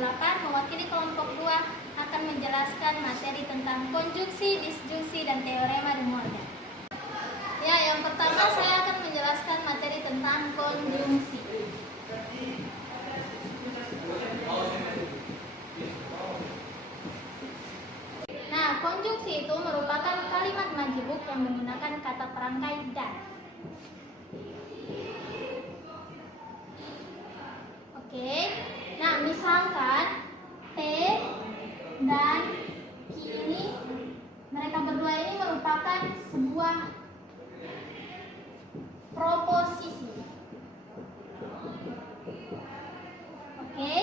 8 mewakili kelompok 2 akan menjelaskan materi tentang konjungsi, disjungsi, dan teorema de Morgan. Ya, yang pertama saya akan menjelaskan materi tentang konjungsi. Nah, konjungsi itu merupakan kalimat majemuk yang menggunakan kata perangkai dan. Oke, nah misalkan T dan Q ini, mereka berdua ini merupakan sebuah proposisi. Oke.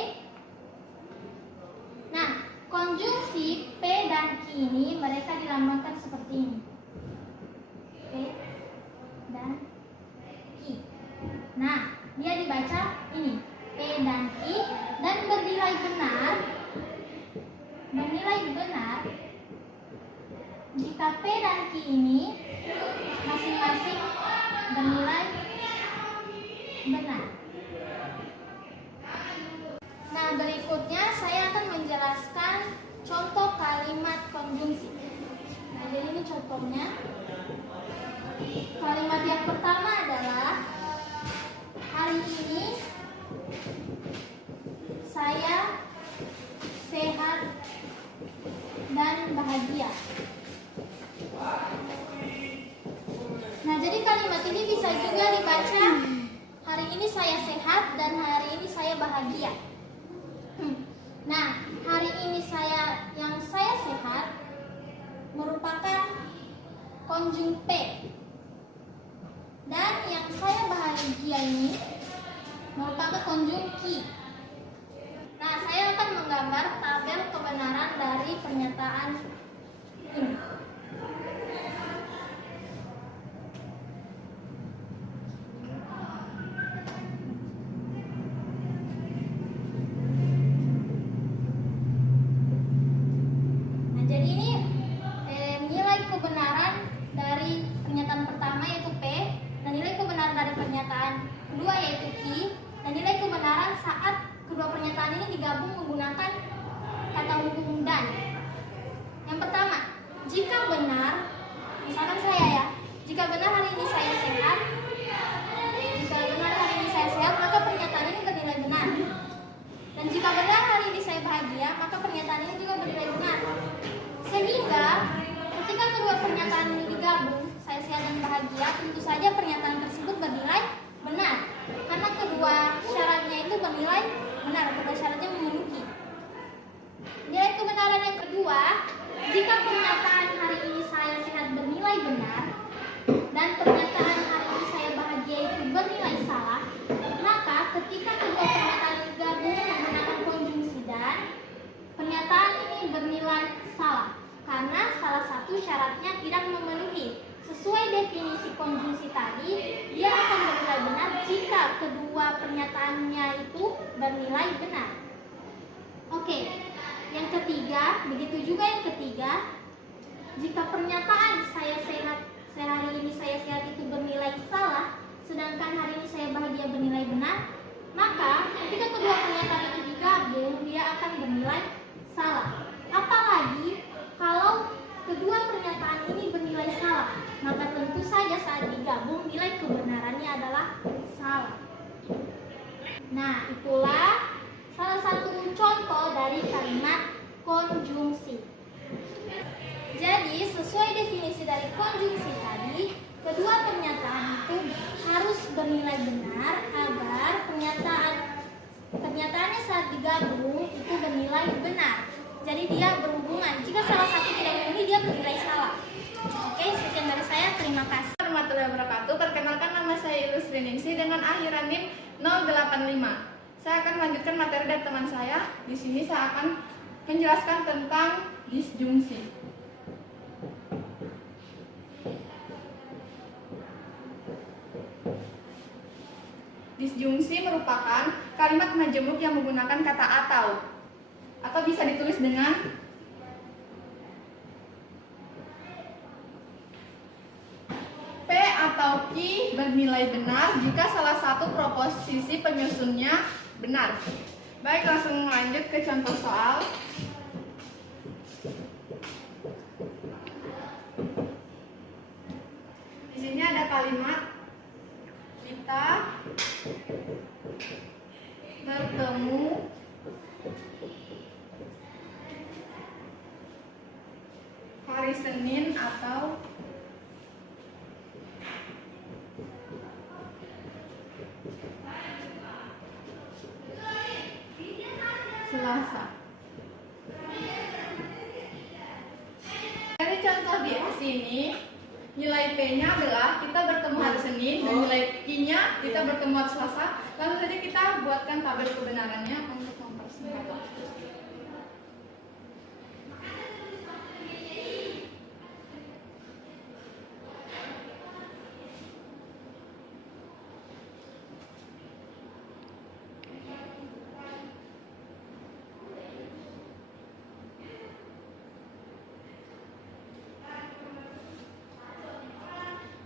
Nah, konjungsi P dan Q ini mereka dilambangkan seperti ini. P dan Q. Nah, dia dibaca ini P dan Q dan bernilai benar jika P dan Q ini masing-masing bernilai benar. Nah, berikutnya saya akan menjelaskan contoh kalimat konjungsi. Nah, jadi ini contohnya. Kalimat yang pertama adalah hari ini saya sehat dan bahagia. Nah, jadi kalimat ini bisa juga dibaca hari ini saya sehat dan hari ini saya bahagia. Nah, hari ini saya sehat merupakan konjung P. Dan yang saya bahagia ini merupakan konjung Q. Nah, saya akan menggambar tabel kebenaran dari pernyataan ini. Nah, jadi ini nilai kebenaran dari pernyataan pertama yaitu P, dan nilai kebenaran dari pernyataan kedua yaitu Q, dan nilai kebenaran saat kedua pernyataan ini digabung menggunakan kata hubung dan. Yang pertama, jika benar, misalkan saya ya, jika benar hari ini saya sehat, maka pernyataan ini bernilai benar. Dan jika benar hari ini saya bahagia, maka pernyataan ini juga bernilai benar. Sehingga ketika kedua pernyataan ini digabung, saya sehat dan bahagia, tentu saja pernyataan tersebut bernilai benar. Karena kedua syaratnya itu bernilai benar, kedua syaratnya memenuhi. Nilai kebenaran yang kedua, jika pernyataan hari ini saya sehat bernilai benar dan pernyataan hari ini saya bahagia itu bernilai salah, maka ketika kedua pernyataan ini digabung menggunakan konjungsi dan, pernyataan ini bernilai salah karena salah satu syaratnya tidak memenuhi. Sesuai definisi konjungsi tadi, dia akan bernilai benar jika kedua pernyataannya itu bernilai benar. Oke, yang ketiga, begitu juga yang ketiga, jika pernyataan saya sehat, hari ini saya sehat itu bernilai salah, sedangkan hari ini saya bahagia bernilai benar, maka ketika kedua pernyataan itu digabung, dia akan bernilai salah. Apalagi kalau kedua pernyataan ini bernilai salah, maka tentu saja saat digabung nilai kebenarannya adalah salah. Nah, itulah salah satu contoh dari kalimat konjungsi. Jadi, sesuai definisi dari konjungsi tadi, kedua pernyataan itu harus bernilai benar agar pernyataannya saat digabung itu bernilai benar. Jadi dia berhubungan. Jika salah satu tidak memenuhi, dia bernilai salah. Oke, sekian dari saya. Terima kasih. Assalamualaikum warahmatullahi wabarakatuh. Perkenalkan, nama saya Ilusri Ningsih dengan akhiran NIM 085. Saya akan melanjutkan materi dari teman saya. Di sini saya akan menjelaskan tentang disjungsi. Disjungsi merupakan kalimat majemuk yang menggunakan kata atau bisa ditulis dengan P atau Q bernilai benar jika salah satu proposisi penyusunnya benar. Baik, langsung lanjut ke contoh soal. Di sini ada kalimat kita bertemu hari Senin atau Selasa. Dari contoh di sini, nilai P-nya adalah kita bertemu hari Senin dan nilai Q-nya kita bertemu hari Selasa. Langsung saja kita buatkan tabel kebenarannya untuk mempersingkat.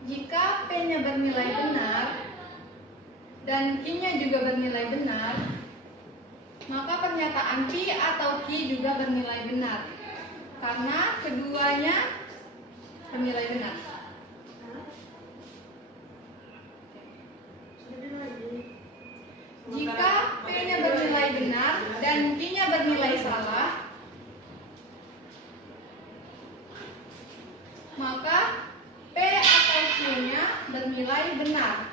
Jika P-nya bernilai benar dan Q-nya juga bernilai benar, maka pernyataan Q atau Q juga bernilai benar karena keduanya bernilai benar. Jika P-nya bernilai benar dan Q-nya bernilai salah, maka P atau Q-nya bernilai benar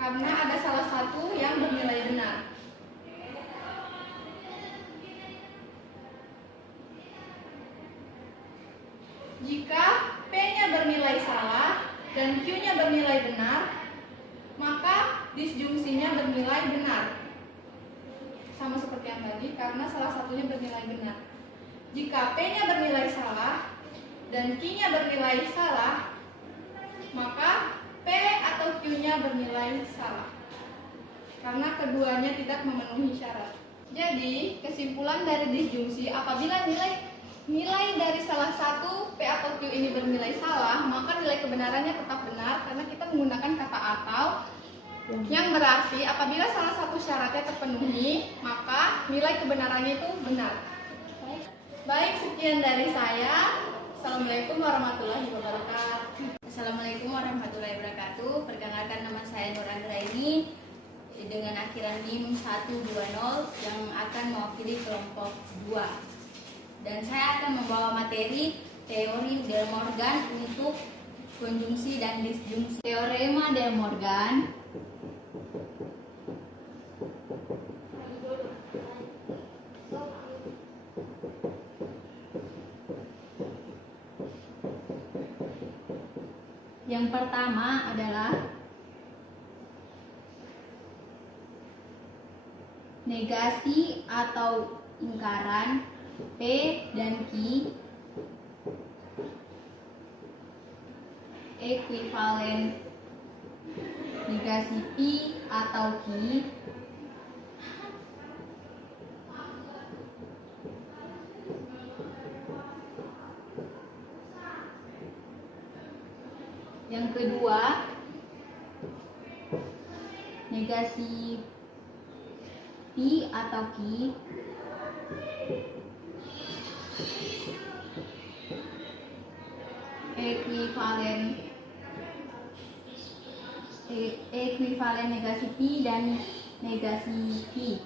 karena ada salah satu yang bernilai benar. Jika P-nya bernilai salah dan Q-nya bernilai benar, maka disjungsinya bernilai benar. Sama seperti yang tadi, karena salah satunya bernilai benar. Jika P-nya bernilai salah dan Q-nya bernilai salah, maka P atau Q-nya bernilai salah karena keduanya tidak memenuhi syarat. Jadi, kesimpulan dari disjungsi, apabila nilai dari salah satu P atau Q ini bernilai salah, maka nilai kebenarannya tetap benar karena kita menggunakan kata atau, yang berarti apabila salah satu syaratnya terpenuhi, maka nilai kebenarannya itu benar. Baik, sekian dari saya. Assalamualaikum warahmatullahi wabarakatuh. Assalamualaikum warahmatullahi wabarakatuh. Perkenalkan, nama saya Nur Anggraini dengan akhiran NIM 120 yang akan mewakili kelompok 2. Dan saya akan membawa materi teori De Morgan untuk konjungsi dan disjungsi. Teorema De Morgan yang pertama adalah negasi atau ingkaran P dan Q ekuivalen negasi P atau Q yang kedua, negasi P atau Q ekuivalen negasi P dan negasi Q.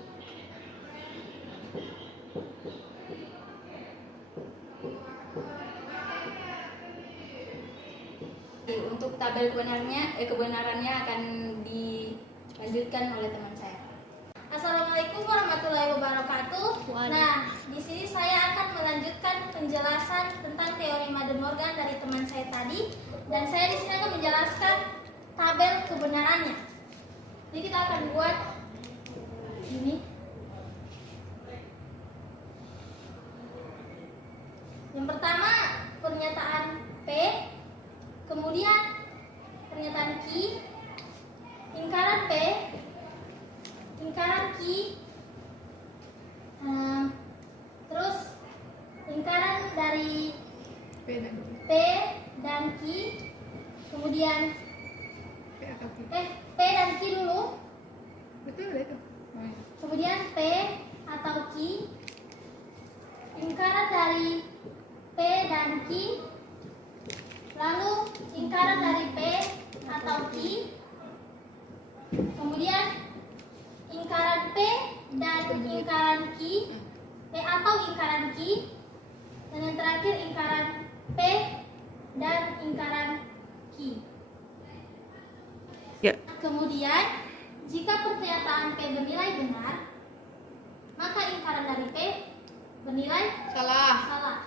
Untuk tabel kebenarannya akan dilanjutkan oleh teman saya. Assalamualaikum warahmatullahi wabarakatuh. Nah, di sini saya akan melanjutkan penjelasan tentang teorema De Morgan dari teman saya tadi, dan saya di sini akan menjelaskan tabel kebenarannya. Jadi kita akan buat ini. Yang pertama pernyataan P, kemudian pernyataan Q, lingkaran P, lingkaran Q, terus lingkaran dari P dan Q, kemudian P dan Q dulu. Betul itu. Kemudian P atau Q, lingkaran dari P dan Q, lalu lingkaran dari P atau Q, kemudian lingkaran P dan lingkaran Q, P atau lingkaran Q, dan yang terakhir lingkaran P dan lingkaran Q. Ya. Kemudian, jika pernyataan P bernilai benar, maka lingkaran dari P bernilai Salah. salah.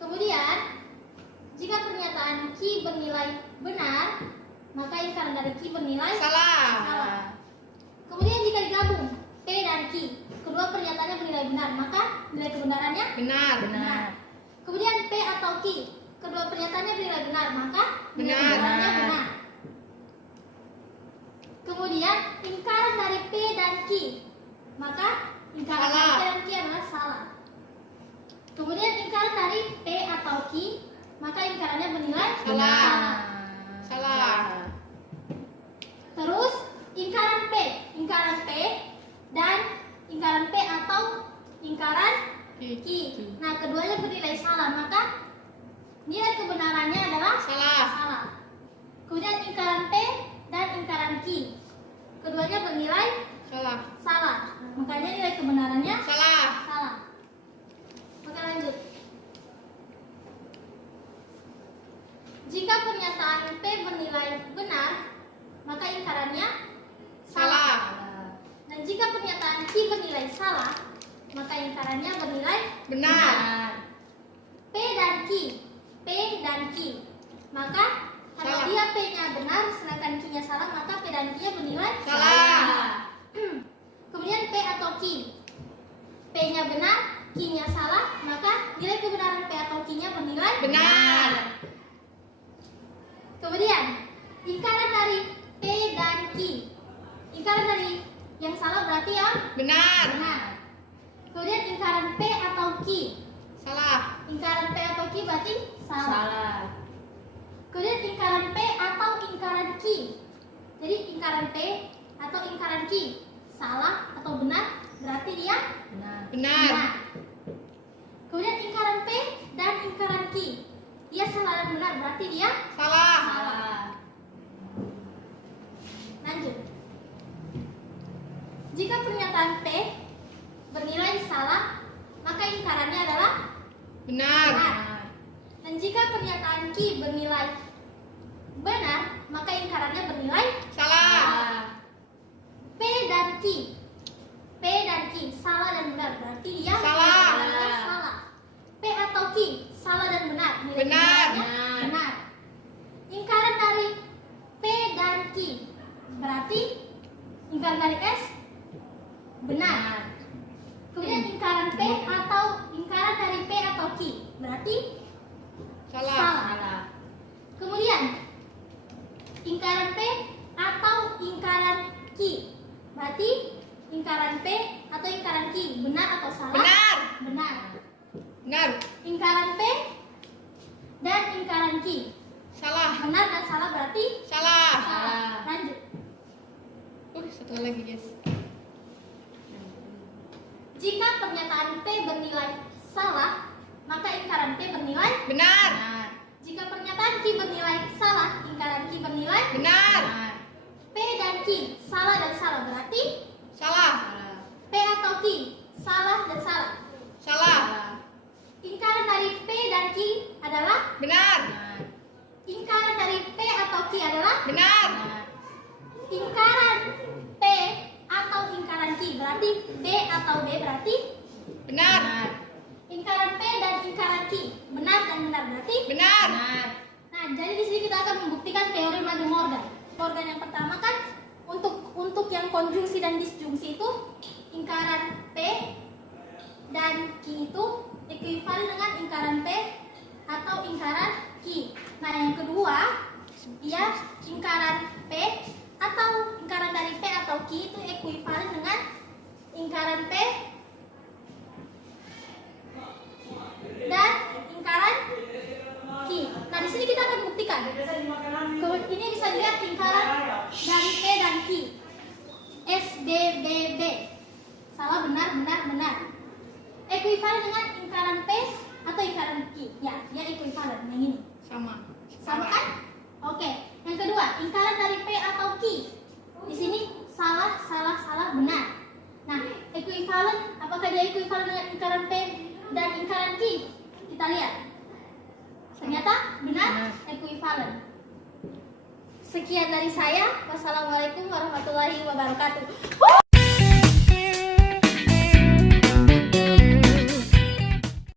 Kemudian, jika pernyataan Q bernilai benar, maka lingkaran dari Q bernilai Salah. Kemudian jika digabung P dan Q, kedua pernyataannya bernilai benar, maka nilai kebenarannya Benar. Kemudian P atau Q, kedua pernyataannya bernilai benar, maka nilai Benar. kebenarannya benar. Kemudian lingkaran dari P dan Q, maka lingkaran dari Salah. P dan Q adalah salah. Kemudian lingkaran dari P atau Q, maka lingkarannya bernilai Salah. Salah. Terus lingkaran P dan lingkaran P atau lingkaran Q. Nah, keduanya bernilai salah, maka nilai kebenarannya adalah Salah. salah. Kemudian lingkaran P dan lingkaran Q, keduanya bernilai Salah. salah, makanya nilai kebenarannya Salah. salah. Oke, lanjut. Jika pernyataan P bernilai benar, maka lingkarannya Salah. Dan jika pernyataan Q bernilai salah, maka lingkarannya bernilai Benar. P dan Q. Maka Salah. apabila P-nya benar sedangkan Q-nya salah, maka P dan Q-nya bernilai Salah. Kemudian P atau Q, P-nya benar, Q-nya salah, maka nilai kebenaran P atau Q-nya bernilai Benar. Kemudian lingkaran dari P dan Q, lingkaran dari yang salah berarti yang Benar. benar. Kemudian lingkaran P atau Q, Salah. lingkaran P atau Q berarti salah. Kemudian lingkaran P atau lingkaran Q, jadi lingkaran P atau lingkaran Q salah atau benar berarti dia Benar. Kemudian lingkaran P dan lingkaran Q, dia salah dan benar berarti dia Salah. Lanjut. Jika pernyataan P bernilai salah, maka lingkarannya adalah Benar. benar. Dan jika pernyataan Q bernilai benar, maka lingkarannya bernilai Salah. P dan Q salah dan benar berarti dia Salah. lingkarannya salah. P atau Q salah dan benar nilai Benar. kebenarannya benar. Lingkaran dari P dan Q berarti lingkaran dari S benar. Kemudian lingkaran P atau lingkaran dari P atau Q berarti Salah. salah. Kemudian lingkaran P atau lingkaran Q berarti lingkaran P atau lingkaran Q benar atau salah? Benar. Benar. Benar. Lingkaran P dan lingkaran Q Salah. benar dan salah berarti Salah. salah. Lanjut. Satu lagi guys. Jika pernyataan P bernilai salah, maka lingkaran P bernilai Benar. Jika pernyataan Q bernilai salah, lingkaran Q bernilai Benar. P dan Q salah dan salah berarti Salah. P atau Q salah dan salah. Salah. Lingkaran dari P dan Q adalah Benar. lingkaran dari P atau Q adalah Benar. lingkaran P atau lingkaran Q berarti B atau B berarti Benar. lingkaran P dan lingkaran Q benar dan benar berarti Benar. Nah, jadi di sini kita akan membuktikan teorem De Morgan. Morgan yang pertama kan untuk yang konjungsi dan disjungsi itu lingkaran P dan Q itu ekuivalen dengan lingkaran P atau lingkaran Q. Nah, yang kedua, dia lingkaran P atau lingkaran dari P atau Q itu ekuivalen dengan lingkaran P dan lingkaran Q. Nah, di sini kita akan buktikan. Ini bisa dilihat lingkaran dari P dan Q. S, B, B, B, benar. Ekuivalen dengan lingkaran P atau lingkaran Q? Ya, dia ekuivalen. Yang ini. Sama. Sama kan? Oke. Yang kedua, lingkaran dari P atau Q. Di sini salah, benar. Nah, ekuivalen, apakah dia ekuivalen dengan lingkaran P dan lingkaran Q? Kita lihat. Ternyata benar, ekuivalen. Sekian dari saya. Wassalamualaikum warahmatullahi wabarakatuh.